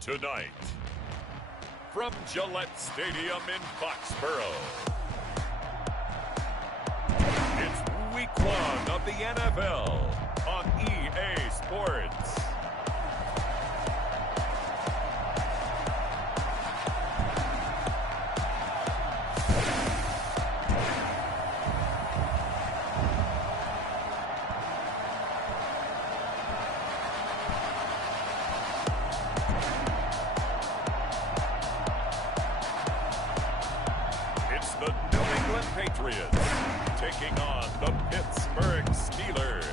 Tonight, from Gillette Stadium in Foxborough, it's Week 1 of the NFL on EA Sports. The New England Patriots taking on the Pittsburgh Steelers.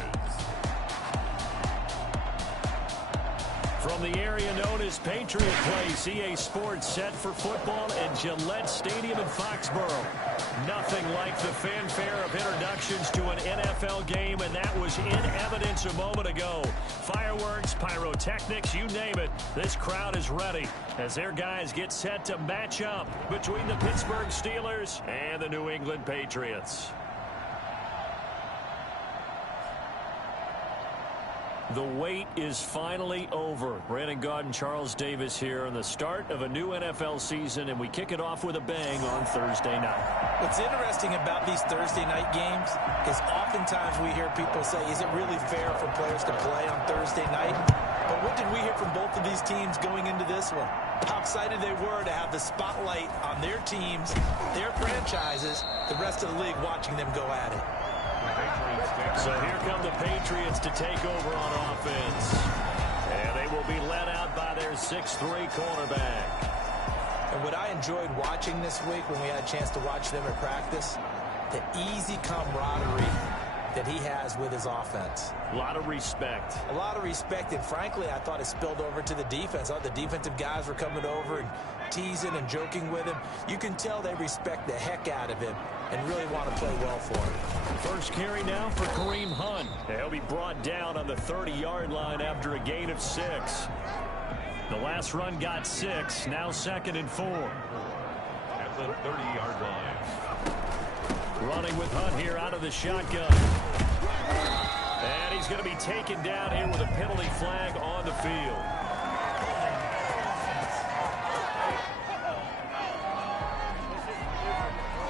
From the area known as Patriot Place, EA Sports set for football at Gillette Stadium in Foxborough. Nothing like the fanfare of introductions to an NFL game, and that was in evidence a moment ago. Fireworks, pyrotechnics, you name it. This crowd is ready as their guys get set to match up between the Pittsburgh Steelers and the New England Patriots. The wait is finally over. Brandon Gaud and Charles Davis here on the start of a new NFL season, and we kick it off with a bang on Thursday night. What's interesting about these Thursday night games is oftentimes we hear people say, is it really fair for players to play on Thursday night? But what did we hear from both of these teams going into this one? How excited they were to have the spotlight on their teams, their franchises, the rest of the league watching them go at it. So here come the Patriots to take over on offense. And they will be led out by their 6'3" cornerback. And what I enjoyed watching this week when we had a chance to watch them at practice, the easy camaraderie that he has with his offense. A lot of respect. A lot of respect, and frankly, I thought it spilled over to the defense. All the defensive guys were coming over and teasing and joking with him. You can tell they respect the heck out of him and really want to play well for him. First carry now for Kareem Hunt. He'll be brought down on the 30-yard line after a gain of 6. The last run got 6, now 2nd and 4. At the 30-yard line. Running with Hunt here out of the shotgun. And he's going to be taken down here with a penalty flag on the field.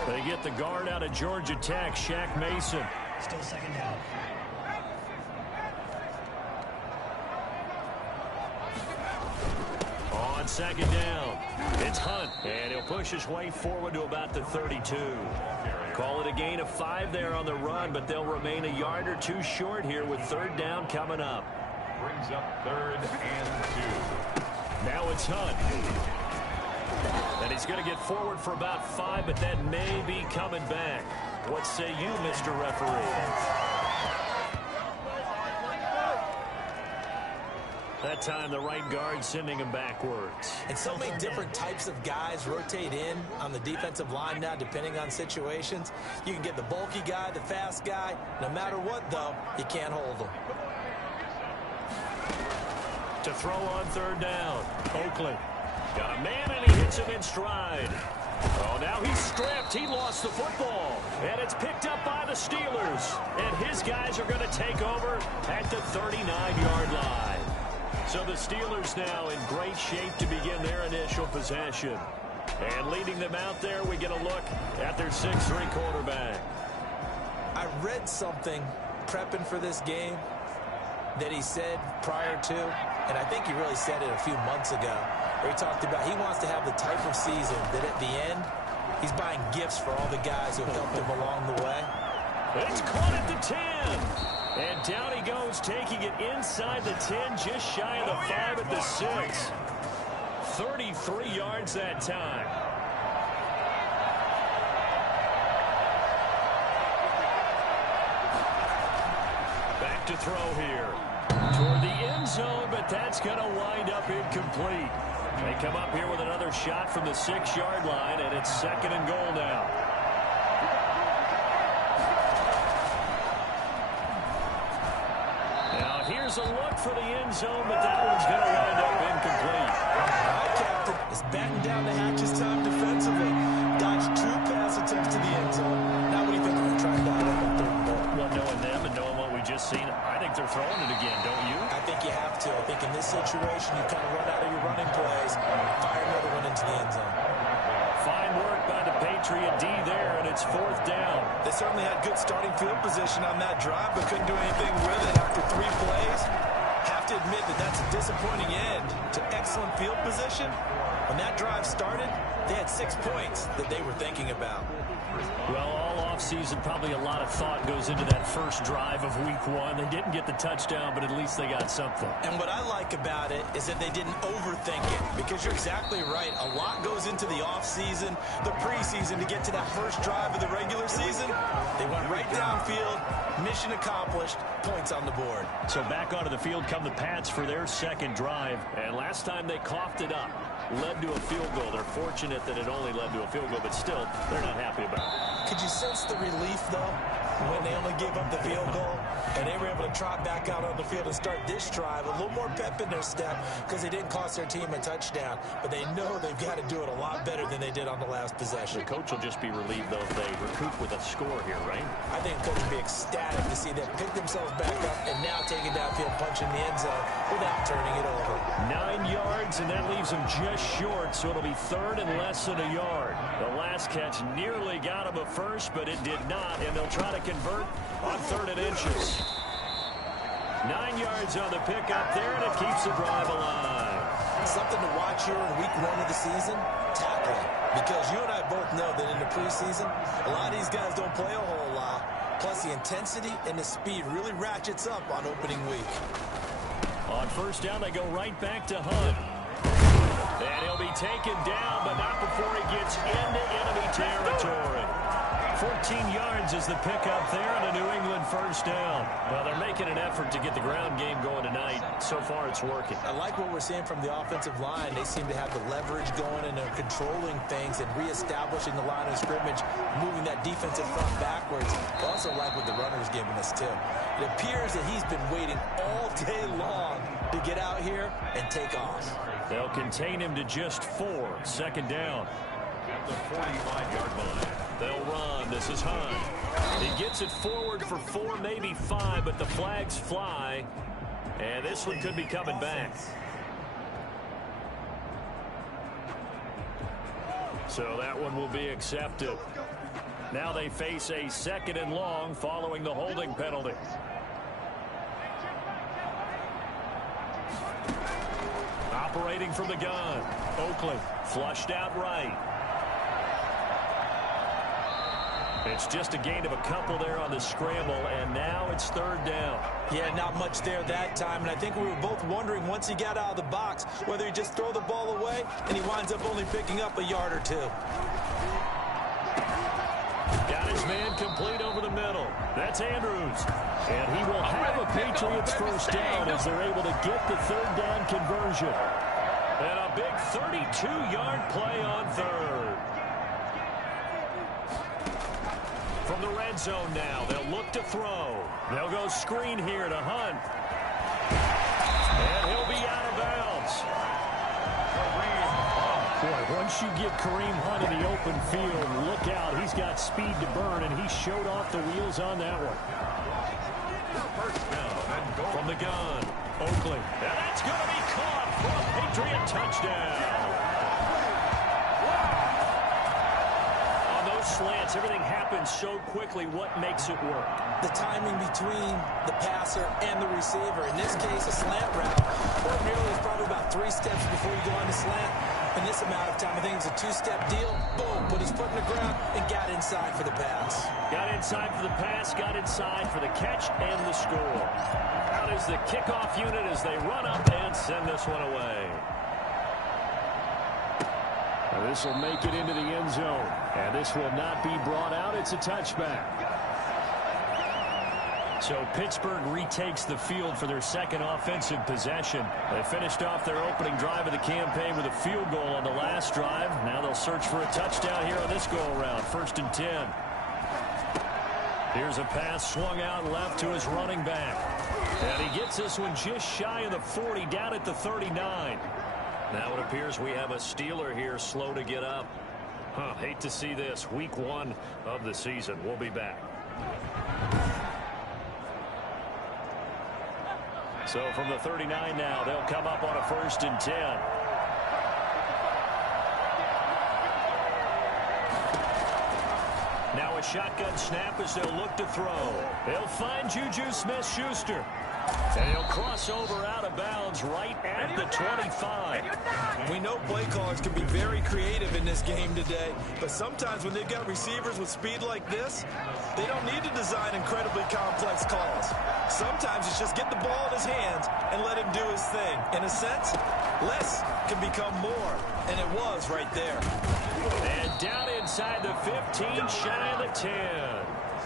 They get the guard out of Georgia Tech, Shaq Mason. Still second down. On second down, it's Hunt, and he'll push his way forward to about the 32. Call it a gain of 5 there on the run, but they'll remain a yard or 2 short here with 3rd down coming up. Brings up 3rd and 2. Now it's Hunt. And he's going to get forward for about 5, but that may be coming back. What say you, Mr. Referee? That time, the right guard sending him backwards. And so many different types of guys rotate in on the defensive line now, depending on situations. You can get the bulky guy, the fast guy. No matter what, though, you can't hold them. To throw on 3rd down, Oakley. Got a man, and he hits him in stride. Oh, now he's stripped. He lost the football. And it's picked up by the Steelers. And his guys are going to take over at the 39-yard line. So the Steelers now in great shape to begin their initial possession. And leading them out there, we get a look at their 6'3" quarterback. I read something prepping for this game that he said prior to, and I think he really said it a few months ago, where he talked about he wants to have the type of season that at the end, he's buying gifts for all the guys who have helped him along the way. It's caught at the 10. And down he goes, taking it inside the 10, just shy of the 5 at the 6. 33 yards that time. Back to throw here. Toward the end zone, but that's going to wind up incomplete. They come up here with another shot from the 6-yard line, and it's 2nd and goal now. Here's a look for the end zone, but that one's going to wind up incomplete. All right, Captain. It's batten down the hatches time defensively. Dodged 2 pass attempts to the end zone. Now what do you think they're going to try and dial up on 3rd and goal? Well, knowing them and knowing what we just seen, I think they're throwing it again, don't you? I think you have to. I think in this situation, you kind of run out of your running plays, fire another one into the end zone. Fine work by the Patriot D there, and it's 4th down. They certainly had good starting field position on that drive, but couldn't do anything with it after 3 plays. Have to admit that that's a disappointing end to excellent field position. When that drive started, they had 6 points that they were thinking about. Well, all offseason, probably a lot of thought goes into that first drive of week 1. They didn't get the touchdown, but at least they got something. And what I like about it is that they didn't overthink it, because you're exactly right. A lot goes into the offseason, the preseason, to get to that first drive of the regular season. They went right downfield, mission accomplished, points on the board. So back onto the field come the Pats for their second drive. And last time they coughed it up, led to a field goal. They're fortunate that it only led to a field goal, but still, they're not happy about it. Could you sense the relief, though, when they only gave up the field goal and they were able to trot back out on the field and start this drive? A little more pep in their step because they didn't cost their team a touchdown, but they know they've got to do it a lot better than they did on the last possession. The coach will just be relieved, though, if they recoup with a score here, right? I think the coach will be ecstatic to see them pick themselves back up and now taking downfield, punching the end zone without turning it over. 9 yards, and that leaves them just short, so it'll be 3rd and less than a yard. The last catch nearly got him a first, but it did not, and they'll try to convert on 3rd and inches. 9 yards on the pickup there, and it keeps the drive alive. Something to watch here in week 1 of the season, tackling. Because you and I both know that in the preseason, a lot of these guys don't play a whole lot. Plus, the intensity and the speed really ratchets up on opening week. On 1st down, they go right back to Hunt. And he'll be taken down, but not before he gets into enemy territory. 14 yards is the pickup there, and a New England 1st down. Well, they're making an effort to get the ground game going tonight. So far, it's working. I like what we're seeing from the offensive line. They seem to have the leverage going, and they're controlling things and reestablishing the line of scrimmage, moving that defensive front backwards. I also like what the runner's giving us, too. It appears that he's been waiting all day long to get out here and take off. They'll contain him to just 4. 2nd down. At the 45-yard line. They'll run. This is Hunt. He gets it forward for 4, maybe 5, but the flags fly. And this one could be coming back. So that one will be accepted. Now they face a 2nd and long following the holding penalty. Operating from the gun. Oakley flushed out right. It's just a gain of a couple there on the scramble, and now it's 3rd down. Yeah, not much there that time, and I think we were both wondering once he got out of the box whether he just throw the ball away, and he winds up only picking up a yard or 2. Got his man complete over the middle. That's Andrews. And he will have a Patriots 1st down as they're able to get the 3rd down conversion. And a big 32-yard play on 3rd. From the red zone now, they'll look to throw. They'll go screen here to Hunt. And he'll be out of bounds. Boy, once you get Kareem Hunt in the open field, look out. He's got speed to burn, and he showed off the wheels on that one. From the gun, Oakley. And that's going to be caught for a Patriot touchdown. Slants, everything happens so quickly. What makes it work? The timing between the passer and the receiver. In this case, a slant route. Ordinarily, it's probably about 3 steps before you go on the slant. In this amount of time, I think it's a 2-step deal. Boom, put his foot in the ground and got inside for the pass. Got inside for the pass, got inside for the catch and the score. Out is the kickoff unit as they run up and send this one away. This will make it into the end zone, and this will not be brought out. It's a touchback. So Pittsburgh retakes the field for their 2nd offensive possession. They finished off their opening drive of the campaign with a field goal on the last drive. Now they'll search for a touchdown here on this go-around. 1st and 10. Here's a pass swung out left to his running back. And he gets this one just shy of the 40, down at the 39. Now it appears we have a Steeler here slow to get up. Hate to see this. Week 1 of the season. We'll be back. So from the 39 now, they'll come up on a 1st and 10. Now a shotgun snap as they'll look to throw. They'll find Juju Smith-Schuster. And he'll cross over out of bounds right at the 25. We know play callers can be very creative in this game today, but sometimes when they've got receivers with speed like this, they don't need to design incredibly complex calls. Sometimes it's just get the ball in his hands and let him do his thing. In a sense, less can become more, and it was right there. And down inside the 15, shy of the 10.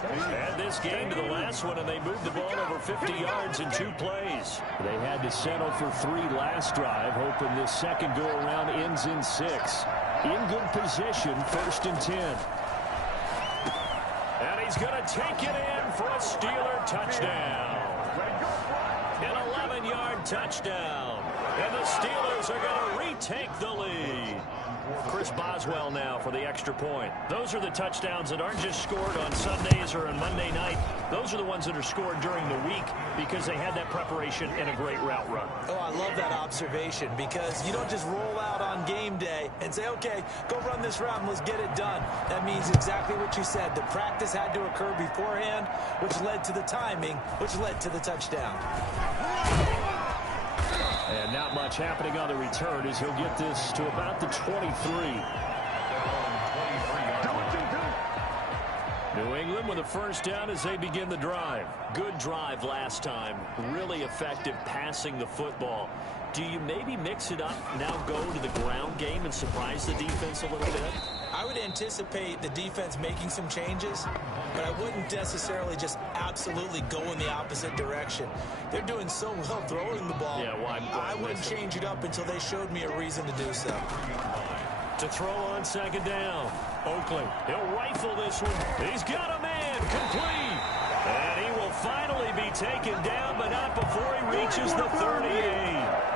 And this game to the last one, and they moved the ball over 50 yards in 2 plays. They had to settle for 3 last drive, hoping this second go-around ends in 6. In good position, 1st and 10. And he's going to take it in for a Steeler touchdown. An 11-yard touchdown. And the Steelers are going to retake the lead. Chris Boswell now for the extra point. Those are the touchdowns that aren't just scored on Sundays or on Monday night. Those are the ones that are scored during the week because they had that preparation and a great route run. Oh, I love that observation because you don't just roll out on game day and say, okay, go run this route and let's get it done. That means exactly what you said. The practice had to occur beforehand, which led to the timing, which led to the touchdown. And not much happening on the return as he'll get this to about the 23. New England with a 1st down as they begin the drive. Good drive last time. Really effective passing the football. Do you maybe mix it up, now go to the ground game and surprise the defense a little bit? I would anticipate the defense making some changes, but I wouldn't necessarily just absolutely go in the opposite direction. They're doing so well throwing the ball. Yeah, why I wouldn't change it up until they showed me a reason to do so. To throw on 2nd down. Oakley, he'll rifle this one. He's got a man, complete. And he will finally be taken down, but not before he reaches the 38.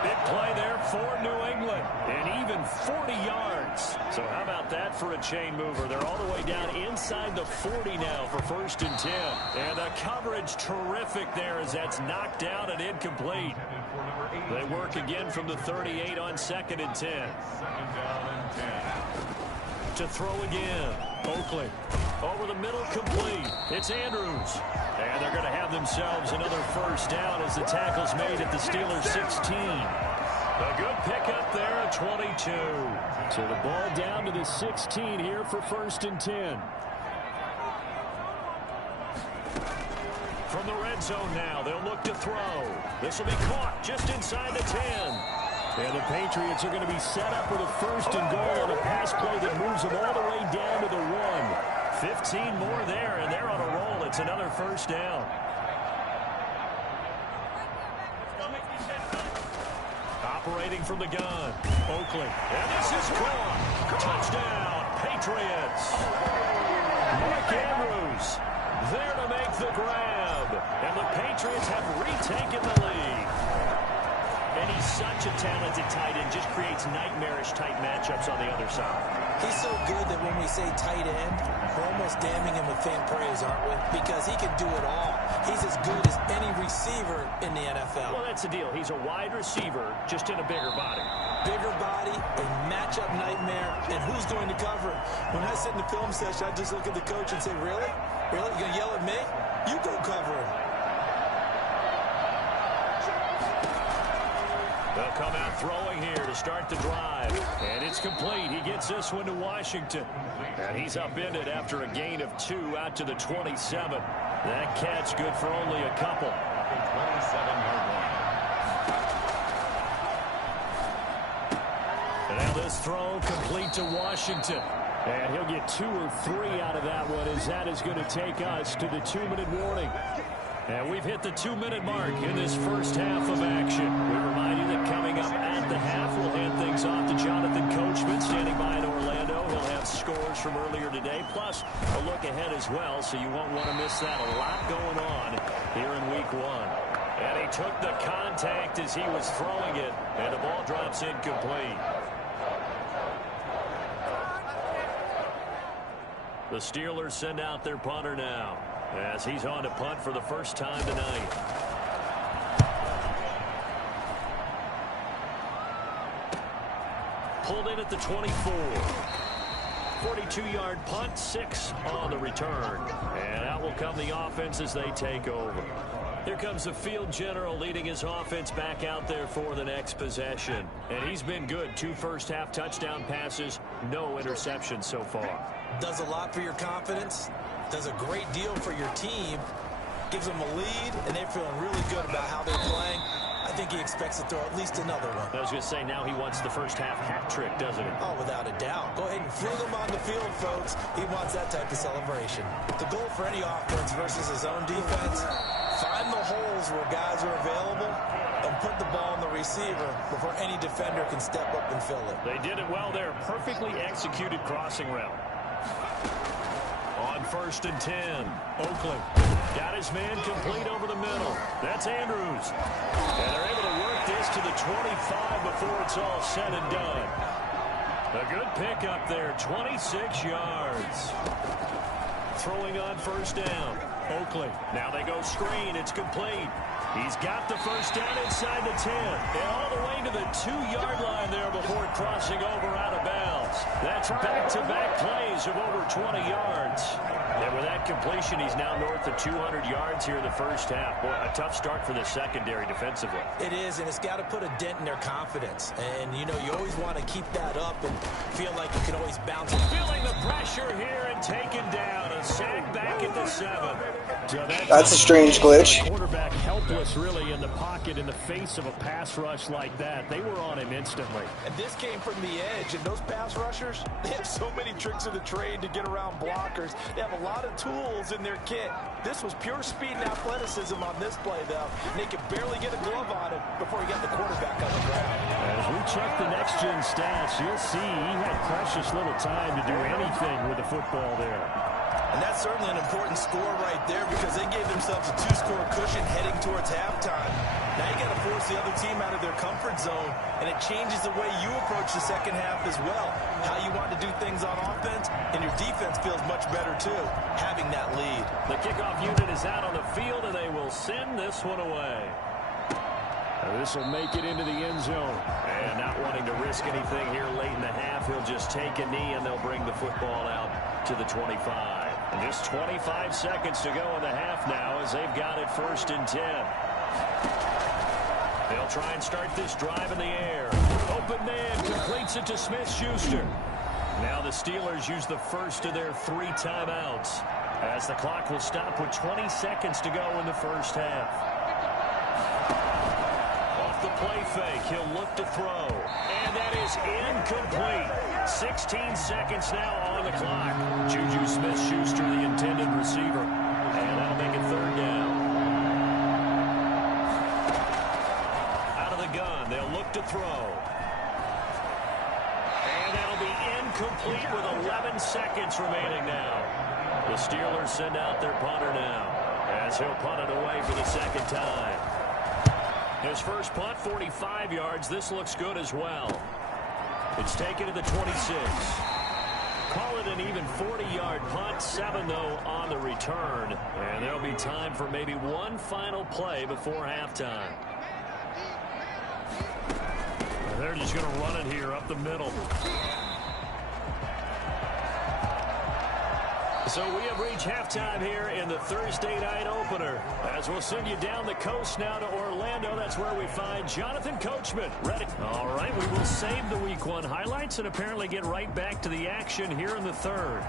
Big play there for New England, and even 40 yards. So how about that for a chain mover? They're all the way down inside the 40 now for 1st and 10. And the coverage terrific there as that's knocked down and incomplete. They work again from the 38 on 2nd and 10. To throw again. Oakley over the middle, complete. It's Andrews. And they're going to have themselves another 1st down as the tackle's made at the Steelers' 16. A good pickup there at 22. So the ball down to the 16 here for 1st and 10. From the red zone now, they'll look to throw. This will be caught just inside the 10. And the Patriots are going to be set up with a 1st and goal on a pass play that moves them all the way down to the 1. 15 more there, and they're on a roll. It's another 1st down. Operating from the gun, Oakley. And this is caught. Touchdown, Patriots. Mark Andrews there to make the grab. And the Patriots have retaken the lead. And he's such a talented tight end, just creates nightmarish-type matchups on the other side. He's so good that when we say tight end, we're almost damning him with faint praise, aren't we? Because he can do it all. He's as good as any receiver in the NFL. Well, that's the deal. He's a wide receiver, just in a bigger body. Bigger body, a matchup nightmare, and who's going to cover him? When I sit in the film session, I just look at the coach and say, really? Really? You going to yell at me? You go cover him. They'll come out throwing here to start the drive. And it's complete. He gets this one to Washington. And he's upended after a gain of 2 out to the 27. That catch good for only a couple. And now this throw complete to Washington. And he'll get 2 or 3 out of that one as that is going to take us to the 2-minute warning. And we've hit the 2-minute mark in this first half of action. We remind you that coming up at the half, we'll hand things off to Jonathan Coachman standing by in Orlando. He'll have scores from earlier today, plus a look ahead as well, so you won't want to miss that. A lot going on here in week 1. And he took the contact as he was throwing it, and the ball drops incomplete. The Steelers send out their punter now, as he's on to punt for the first time tonight. pulled in at the 24. 42-yard punt, 6 on the return. And out will come the offense as they take over. Here comes the field general leading his offense back out there for the next possession. And he's been good. 2 first-half touchdown passes, no interceptions so far. Does a lot for your confidence, does a great deal for your team, gives them a lead, and they're feeling really good about how they're playing. I think he expects to throw at least another one. I was going to say, now he wants the first-half hat trick, doesn't he? Oh, without a doubt. Go ahead and fling him on the field, folks. He wants that type of celebration. The goal for any offense versus his own defense, find the holes where guys are available and put the ball in the receiver before any defender can step up and fill it. They did it well there. Perfectly executed crossing route. On 1st and 10, Oakland got his man complete over the middle. That's Andrews. And they're able to work this to the 25 before it's all said and done. A good pickup there, 26 yards. Throwing on 1st down, Oakland. Now they go screen. It's complete. He's got the 1st down inside the 10. And all the way to the 2-yard line there before crossing over out of bounds. That's back-to-back plays of over 20 yards. And with that completion, he's now north of 200 yards here in the first half. Boy, a tough start for the secondary defensively. It is, and it's got to put a dent in their confidence. And, you know, you always want to keep that up and feel like you can always bounce it. Feeling the pressure here and taken down. A sack back at the 7. So that's a strange glitch. Quarterback helpless, really, in the pocket in the face of a pass rush like that. They were on him instantly. And this came from the edge, and those pass rushers, they have so many tricks of the trade to get around blockers. They have a lot of tools in their kit. This was pure speed and athleticism on this play, though. And they could barely get a glove on him before he got the quarterback on the ground. As we check the next-gen stats, you'll see he had precious little time to do anything with the football there. And that's certainly an important score right there because they gave themselves a 2-score cushion heading towards halftime. Now you got to force the other team out of their comfort zone, and it changes the way you approach the second half as well. How you want to do things on offense, and your defense feels much better too, having that lead. The kickoff unit is out on the field, and they will send this one away. This will make it into the end zone. And not wanting to risk anything here late in the half, he'll just take a knee, and they'll bring the football out to the 25. And just 25 seconds to go in the half now as they've got it 1st and 10. They'll try and start this drive in the air. Open man completes it to Smith-Schuster. Now the Steelers use the first of their 3 timeouts as the clock will stop with 20 seconds to go in the first half. Off the play fake, he'll look to throw. And that is incomplete. 16 seconds now on the clock. Juju Smith-Schuster, the intended receiver. And that'll make it 3rd down. Out of the gun, they'll look to throw. And that'll be incomplete with 11 seconds remaining now. The Steelers send out their punter now as he'll punt it away for the 2nd time. His first punt, 45 yards. This looks good as well. It's taken to the 26. Call it an even 40-yard punt. 7, though, on the return. And there'll be time for maybe one final play before halftime. They're just going to run it here up the middle. So we have reached halftime here in the Thursday night opener. As we'll send you down the coast now to Orlando, that's where we find Jonathan Coachman. Ready? All right, we will save the Week 1 highlights and apparently get right back to the action here in the 3rd.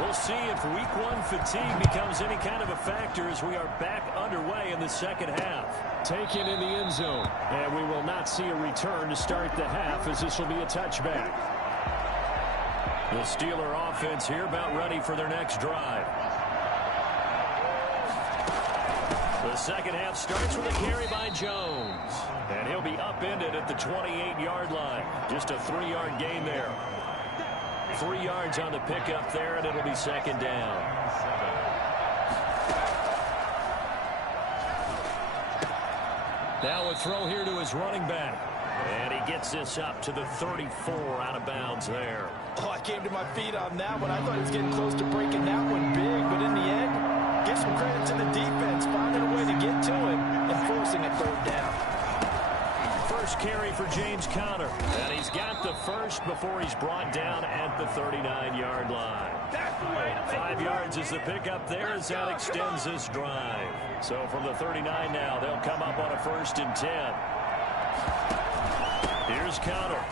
We'll see if Week 1 fatigue becomes any kind of a factor as we are back underway in the second half. Taken in the end zone, and we will not see a return to start the half as this will be a touchback. The Steeler offense here about ready for their next drive. The second half starts with a carry by Jones. And he'll be upended at the 28-yard line. Just a 3-yard gain there. 3 yards on the pickup there, and it'll be 2nd down. Now a throw here to his running back. And he gets this up to the 34 out of bounds there. Oh, I came to my feet on that one. I thought he was getting close to breaking that one big, but in the end, give some credit to the defense, finding a way to get to him and forcing a 3rd down. first carry for James Conner. And he's got the first before he's brought down at the 39-yard line. 5 yards is the pickup there as that extends this drive. So from the 39 now, they'll come up on a 1st and 10. Here's Conner.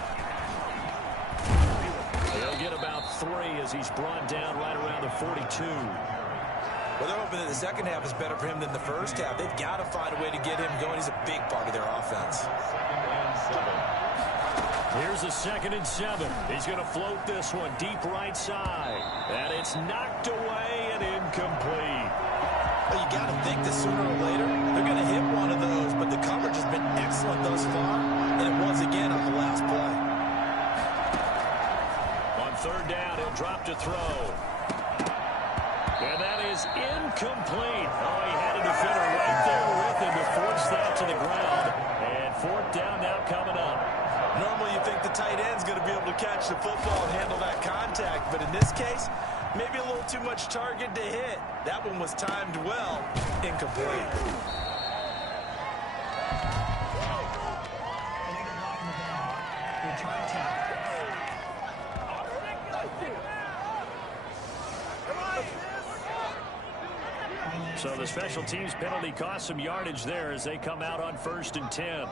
He'll get about 3 as he's brought down right around the 42. Well, they're hoping that the second half is better for him than the first half. They've got to find a way to get him going. He's a big part of their offense. Here's a 2nd and 7. He's going to float this one deep right side. And it's knocked away and incomplete. Well, you got to think that sooner or later they're going to hit one of those, but the coverage has been excellent thus far, and it was again on the last play. On 3rd down, he'll drop to throw. And that is incomplete. Oh, he had a defender right there with him to force that to the ground. And 4th down now coming up. Normally you think the tight end's going to be able to catch the football and handle that contact, but in this case, maybe a little too much target to hit. That one was timed well. Incomplete. So the special teams penalty cost some yardage there as they come out on 1st and 10.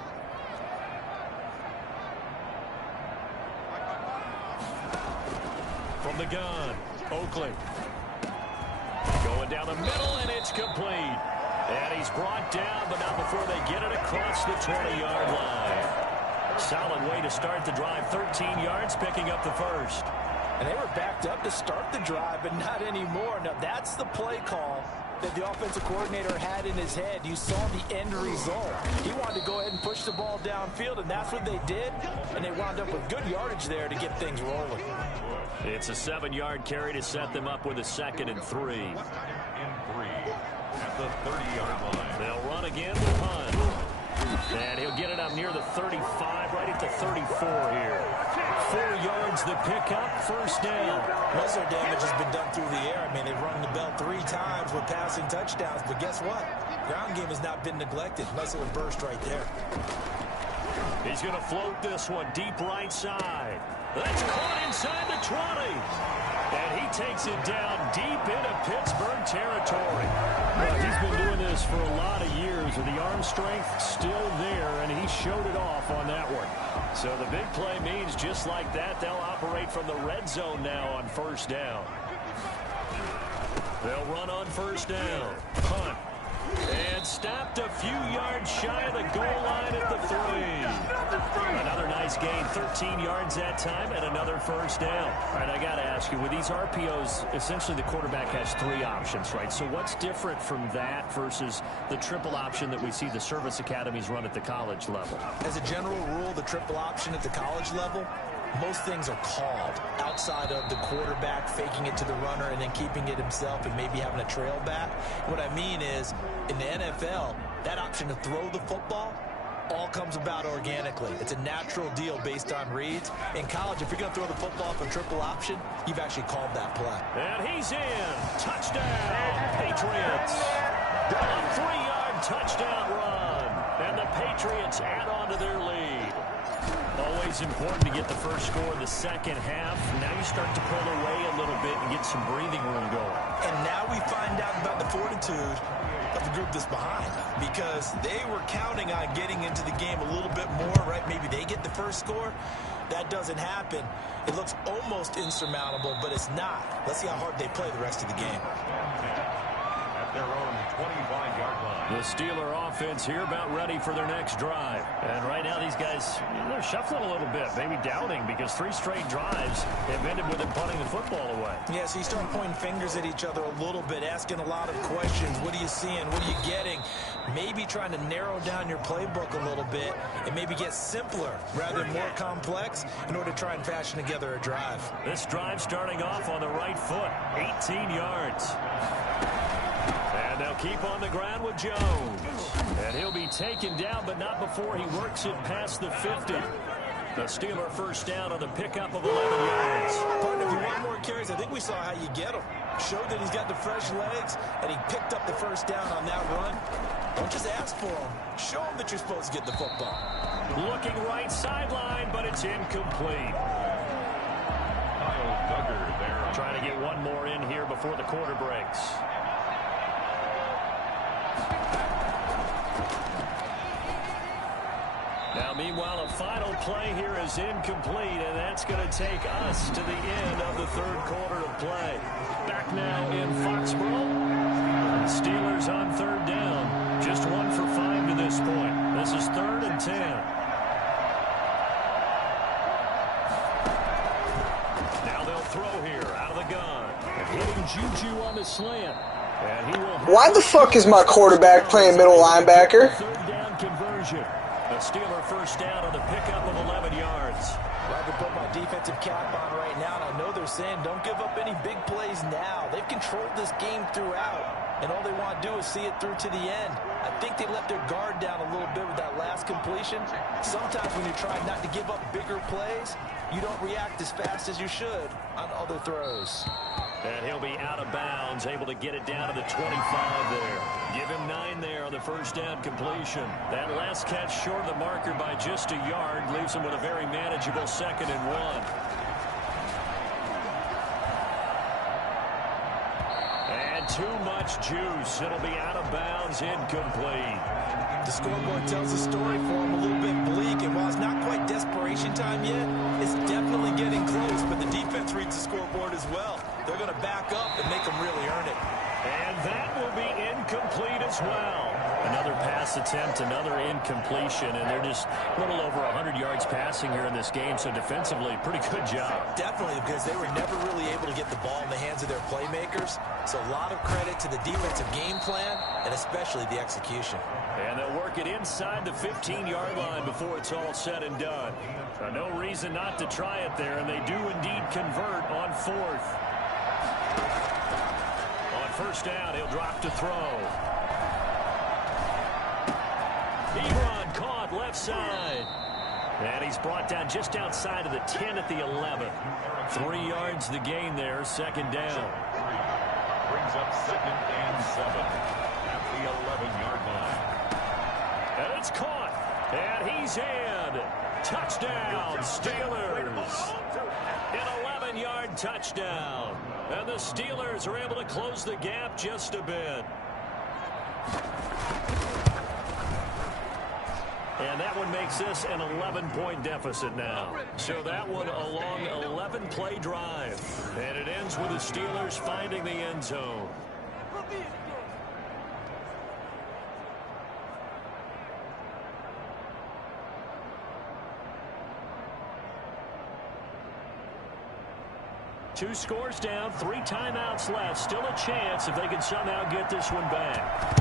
From the gun, Oakley. Going down the middle, and it's complete. And he's brought down, but not before they get it across the 20-yard line. Solid way to start the drive. 13 yards, picking up the first. And they were backed up to start the drive, but not anymore. Now, that's the play call that the offensive coordinator had in his head. You saw the end result. He wanted to go ahead and push the ball downfield, and that's what they did. And they wound up with good yardage there to get things rolling. It's a 7-yard carry to set them up with a 2nd and 3. At the 30-yard line. They'll run again with Hunt. And he'll get it up near the 35, right at the 34 here. 4 yards the pickup, 1st down. Most of their damage has been done through the air. I mean, they've rung the bell 3 times with passing touchdowns, but guess what? Ground game has not been neglected. Nice little burst right there. He's going to float this one deep right side. That's caught inside the 20. And he takes it down deep into Pittsburgh territory. Well, he's been doing this for a lot of years, and the arm strength still there, and he showed it off on that one. So the big play means just like that, they'll operate from the red zone now on 1st down. They'll run on 1st down. Hunt. And stopped a few yards shy of the goal line at the 3. Another nice gain, 13 yards that time, and another 1st down. All right, I got to ask you, with these RPOs, essentially the quarterback has 3 options, right? So what's different from that versus the triple option that we see the service academies run at the college level? As a general rule, the triple option at the college level, most things are called outside of the quarterback faking it to the runner and then keeping it himself and maybe having a trail back. What I mean is, in the NFL, that option to throw the football all comes about organically. It's a natural deal based on reads. In college, if you're going to throw the football for triple option, you've actually called that play. And he's in. Touchdown, Patriots. A 3-yard touchdown run. And the Patriots add on to their lead. Always important to get the first score in the second half. Now you start to pull away a little bit and get some breathing room going. And now we find out about the fortitude of the group that's behind, because they were counting on getting into the game a little bit more, right? Maybe they get the first score. That doesn't happen. It looks almost insurmountable, but it's not. Let's see how hard they play the rest of the game. At their own 25-yard line. The Steeler offense here about ready for their next drive. And right now these guys, they're shuffling a little bit, maybe doubting, because 3 straight drives have ended with them punting the football away. Yeah, so you start pointing fingers at each other a little bit, asking a lot of questions. What are you seeing? What are you getting? Maybe trying to narrow down your playbook a little bit and maybe get simpler rather than more complex in order to try and fashion together a drive. This drive starting off on the right foot, 18 yards. And they'll keep on the ground with Jones. And he'll be taken down, but not before he works it past the 50. The Steeler first down on the pickup of 11 yards. Partner, if you want more carries, I think we saw how you get them. Showed that he's got the fresh legs, and he picked up the first down on that run. Don't just ask for him. Show him that you're supposed to get the football. Looking right sideline, but it's incomplete. Trying to get one more in here before the quarter breaks. Now, meanwhile, a final play here is incomplete, and that's going to take us to the end of the third quarter of play. Back now in Foxborough. Steelers on third down. Just 1 for 5 to this point. This is 3rd and 10. Now they'll throw here out of the gun. Hitting Juju on the slant. And he will. Why the fuck is my quarterback playing middle linebacker? Third down conversion. The Steeler first down on the pickup of 11 yards. Well, I can put my defensive cap on right now, and I know they're saying don't give up any big plays now. They've controlled this game throughout, and all they want to do is see it through to the end. I think they let their guard down a little bit with that last completion. Sometimes when you're trying not to give up bigger plays, you don't react as fast as you should on other throws. And he'll be out of bounds, able to get it down to the 25 there. Give him 9 there on the first down completion. That last catch short of the marker by just a yard leaves him with a very manageable 2nd and 1. And too much juice. It'll be out of bounds, incomplete. The scoreboard tells the story for him a little bit bleak, and while it's not quite desperation time yet, it's definitely getting close, but the defense reads the scoreboard as well. They're going to back up and make them really earn it. And that will be incomplete as well. Another pass attempt, another incompletion, and they're just a little over 100 yards passing here in this game, so defensively, pretty good job. Definitely, because they were never really able to get the ball in the hands of their playmakers, so a lot of credit to the defensive game plan, and especially the execution. And they'll work it inside the 15-yard line before it's all said and done. No reason not to try it there, and they do indeed convert on 4th. On first down, he'll drop to throw. Ebron caught left side. And he's brought down just outside of the 10 at the 11. 3 yards the gain there, 2nd down. Brings up 2nd and 7 at the 11-yard line. And it's caught. And he's in. Touchdown, Steelers. An 11-yard touchdown. And the Steelers are able to close the gap just a bit. And that one makes this an 11-point deficit now. So that one a long 11-play drive. And it ends with the Steelers finding the end zone. Two scores down, 3 timeouts left. Still a chance if they can somehow get this one back.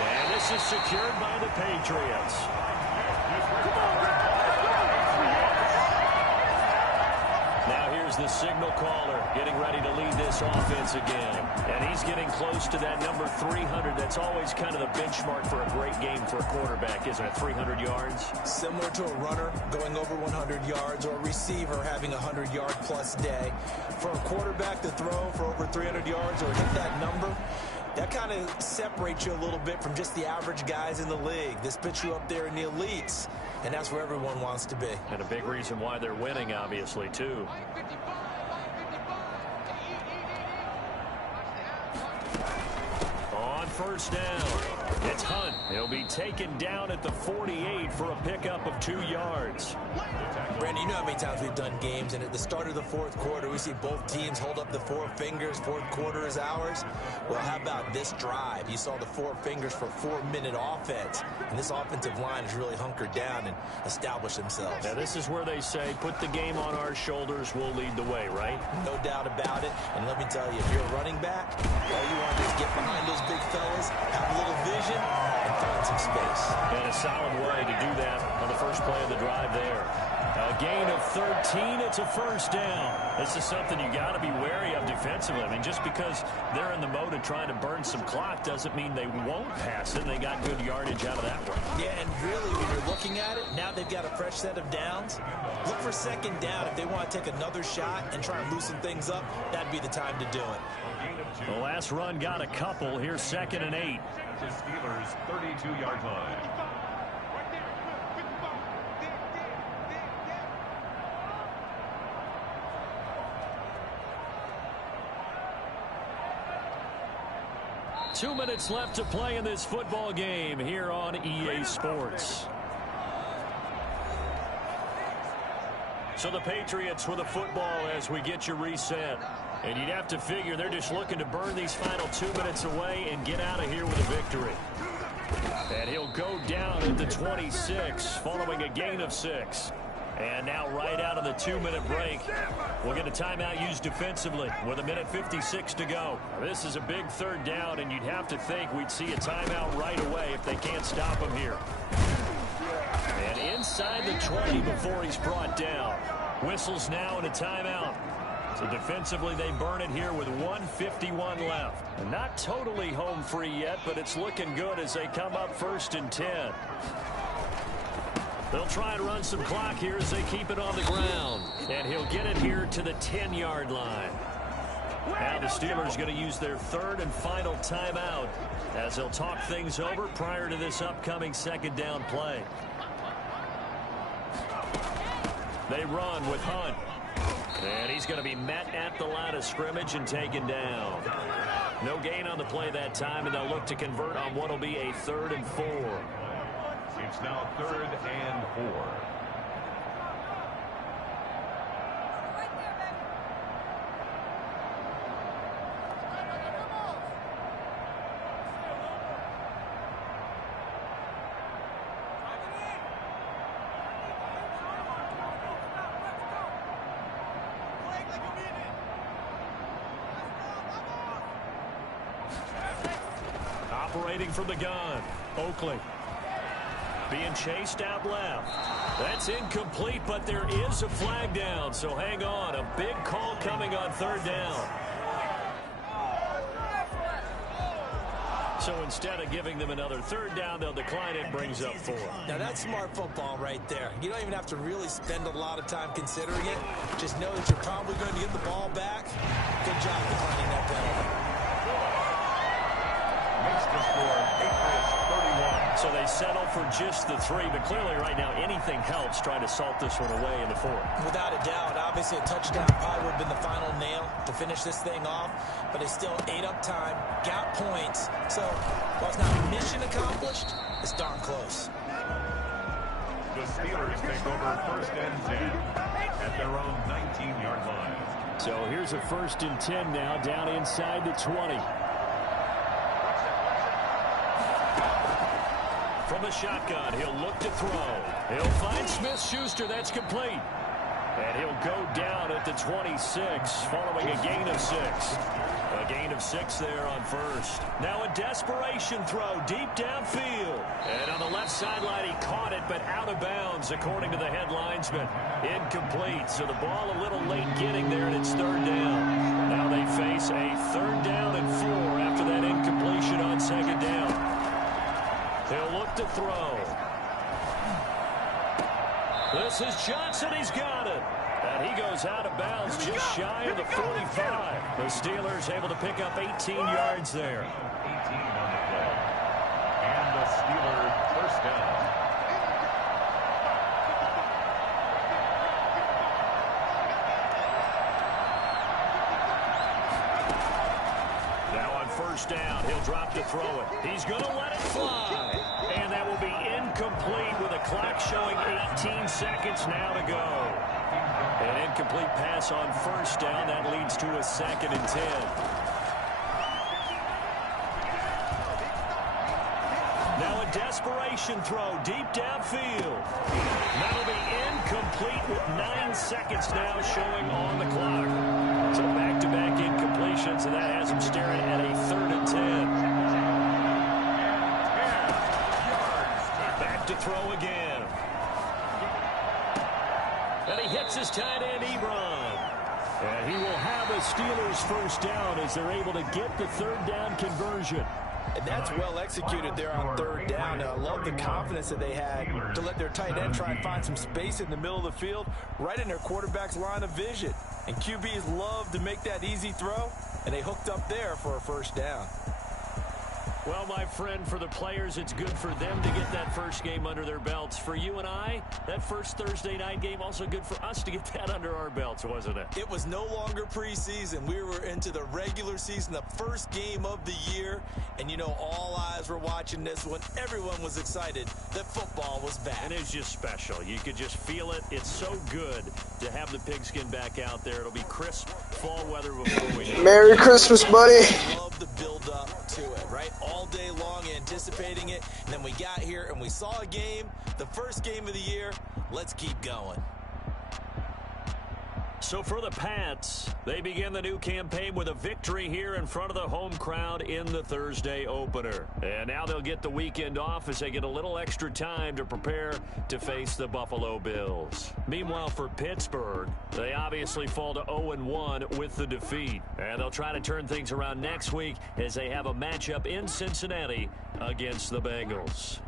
And this is secured by the Patriots. Now here's the signal caller getting ready to lead this offense again. And he's getting close to that number 300. That's always kind of the benchmark for a great game for a quarterback, isn't it? 300 yards? Similar to a runner going over 100 yards or a receiver having a 100-yard-plus day. For a quarterback to throw for over 300 yards or hit that number, that kind of separates you a little bit from just the average guys in the league. This puts you up there in the elites, and that's where everyone wants to be. And a big reason why they're winning, obviously, too. On first down, it's Hunt. He'll be taken down at the 48 for a pickup of 2 yards. Brandon, you know how many times we've done games, and at the start of the fourth quarter, we see both teams hold up the 4 fingers, fourth quarter is ours. Well, how about this drive? You saw the 4 fingers for 4-minute offense, and this offensive line has really hunkered down and established themselves. Now, this is where they say, put the game on our shoulders, we'll lead the way, right? No doubt about it, and let me tell you, if you're a running back, all you want to do is get behind those big fellas, have a little vision, and find some space. And a solid way to do that on the first play of the drive there. A gain of 13, it's a first down. This is something you got to be wary of defensively. I mean, just because they're in the mode of trying to burn some clock doesn't mean they won't pass it. They got good yardage out of that one. Yeah, and really, when you're looking looking at it, now they've got a fresh set of downs. Look for second down if they want to take another shot and try and loosen things up. That'd be the time to do it. The last run got a couple. Here's 2nd and 8. The Steelers' 32-yard line. Two minutes left to play in this football game here on EA Sports. So the Patriots with a football as we get you reset. And you'd have to figure they're just looking to burn these final 2 minutes away and get out of here with a victory. And he'll go down at the 26 following a gain of 6. And now right out of the 2-minute break, we'll get a timeout used defensively with 1:56 to go. This is a big 3rd down, and you'd have to think we'd see a timeout right away if they can't stop him here. And inside the 20 before he's brought down. Whistles now and a timeout. So defensively, they burn it here with 1:51 left. And not totally home free yet, but it's looking good as they come up 1st and 10. They'll try and run some clock here as they keep it on the ground. And he'll get it here to the 10-yard line. Now the Steelers going to use their 3rd and final timeout as they'll talk things over prior to this upcoming 2nd down play. They run with Hunt. And he's going to be met at the line of scrimmage and taken down. No gain on the play that time, and they'll look to convert on what will be a 3rd and 4. It's now 3rd and 4. Operating from the gun, Oakley. Being chased out left. That's incomplete, but there is a flag down, so hang on. A big call coming on 3rd down. So instead of giving them another 3rd down, they'll decline it, brings up 4. Now that's smart football right there. You don't even have to really spend a lot of time considering it. Just know that you're probably going to get the ball back. Good job declining that penalty. Makes the score Patriots 31. So they settle for just the 3, but clearly right now anything helps trying to salt this one away in the 4th. Without a doubt, obviously a touchdown probably would have been the final nail to finish this thing off, but it's still ate up time, got points. So while it's not mission accomplished, it's darn close. The Steelers take over 1st and 10 at their own 19-yard line. So here's a 1st and 10 now down inside the 20. From the shotgun, he'll look to throw. He'll find Smith-Schuster. That's complete. And he'll go down at the 26 following a gain of 6. A gain of 6 there on 1st. Now a desperation throw deep downfield. And on the left sideline, he caught it, but out of bounds, according to the head linesman. Incomplete, so the ball a little late getting there, and it's 3rd down. Now they face a 3rd down and 4 after that incompletion on 2nd down. He'll look to throw. This is Johnson. He's got it. And he goes out of bounds just shy of the 45. The Steelers able to pick up 18 yards there. 18 on the play. And the Steelers 1st down. Now on 1st down, he'll drop to throw it. He's going to let it fly. And that will be incomplete with a clock showing 18 seconds now to go. An incomplete pass on 1st down. That leads to a 2nd and 10. Now a desperation throw deep downfield. That'll be incomplete with 9 seconds now showing on the clock. So back-to-back incompletions, and that has him staring at a 3rd and 10. Back to throw again. And he hits his tight end, Ebron. And he will have a Steelers 1st down as they're able to get the 3rd down conversion. And that's well executed there on third down. Now, I love the confidence that they had to let their tight end try and find some space in the middle of the field, right in their quarterback's line of vision. And QBs love to make that easy throw, and they hooked up there for a first down. Well, my friend, for the players, it's good for them to get that first game under their belts. For you and I, that first Thursday night game, also good for us to get that under our belts, wasn't it? It was no longer preseason. We were into the regular season, the first game of the year. And, you know, all eyes were watching this one. Everyone was excited that football was back. And it's just special. You could just feel it. It's so good to have the pigskin back out there. It'll be crisp fall weather before we know. Merry Christmas, buddy. I love the build-up to it, right? All day long anticipating it, and then we got here and we saw a game, the first game of the year. Let's keep going. So for the Pats, they begin the new campaign with a victory here in front of the home crowd in the Thursday opener. And now they'll get the weekend off as they get a little extra time to prepare to face the Buffalo Bills. Meanwhile, for Pittsburgh, they obviously fall to 0-1 with the defeat. And they'll try to turn things around next week as they have a matchup in Cincinnati against the Bengals.